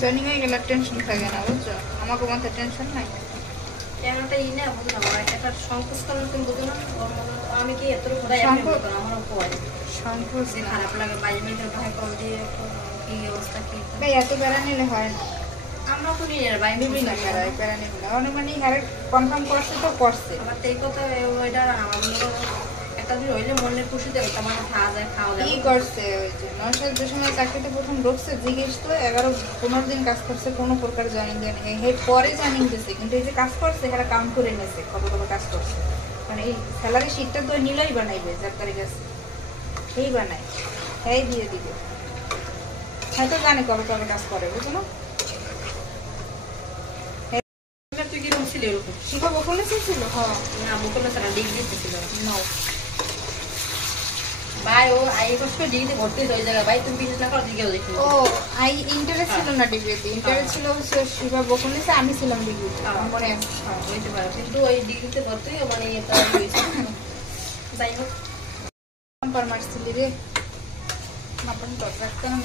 Joining হয়ে গেলে tension থাকে না বুঝছো, আমাকে মাথায় টেনশন নাই। একটা ই না বুঝো না, একটা সংকোচ করার তুমি বুঝো না, আমি কি এত ঘোরাই আমার উপরে সংকোচ খারাপ লাগে 22 মিনিটের ভাই কল দিয়ে কি অবস্থা কি ভাই এত বেড়া নিলে হয় না। আমরা তো নিয়ে 22 মিনিট না বেড়া নিলে অনেক মানে হ্যাঁ কনফার্ম করছে তো করছে আবার এই কথা ওইটা আমার একটা দিন হইলে মনের খুশিতে তোমার খাওয়া যায় কি করছে ওই যে নওশাদ যে সময় চাকরিতে প্রথম ঢুকছে জিজ্ঞেস তো 11-15 দিন কাজ করছে, কোনো প্রকার জয়েনিং দেয় না, এই পরে জয়েনিং দিয়েছে, কিন্তু এই যে কাজ করছে এরা কাউন্ট করে নিয়েছে কত কত কাজ করছে, মানে এই স্যালারি শিটটা তো নিলেই বানাইবে যার তারিখ আছে সেই বানায়, এই দিয়ে দিবে, হয়তো জানে কবে কবে কাজ করে বুঝো না। তুই কিরকম ছিল এরকম শিখা বকুলে ছিল? হ্যাঁ না বকুলে ছাড়া ডিগ্রি ছিল না ভাই ও আই কষ্ট ডিগ্রিতে ভর্তি হয়ে জায়গা ভাই তুমি বিশেষ না করো দিকেও দেখি ও আই ইন্টারেস্ট ছিল না ডিগ্রিতে, ইন্টারেস্ট ছিল শিবা বকুলেছে, আমি ছিলাম ডিগ্রিতে মনে আছে। হইতে পারে কিন্তু ওই ডিগ্রিতে ভর্তি মানে এটা হয়েছে যাই হোক পারমার্সিলি রে মাপন তো রাখতে না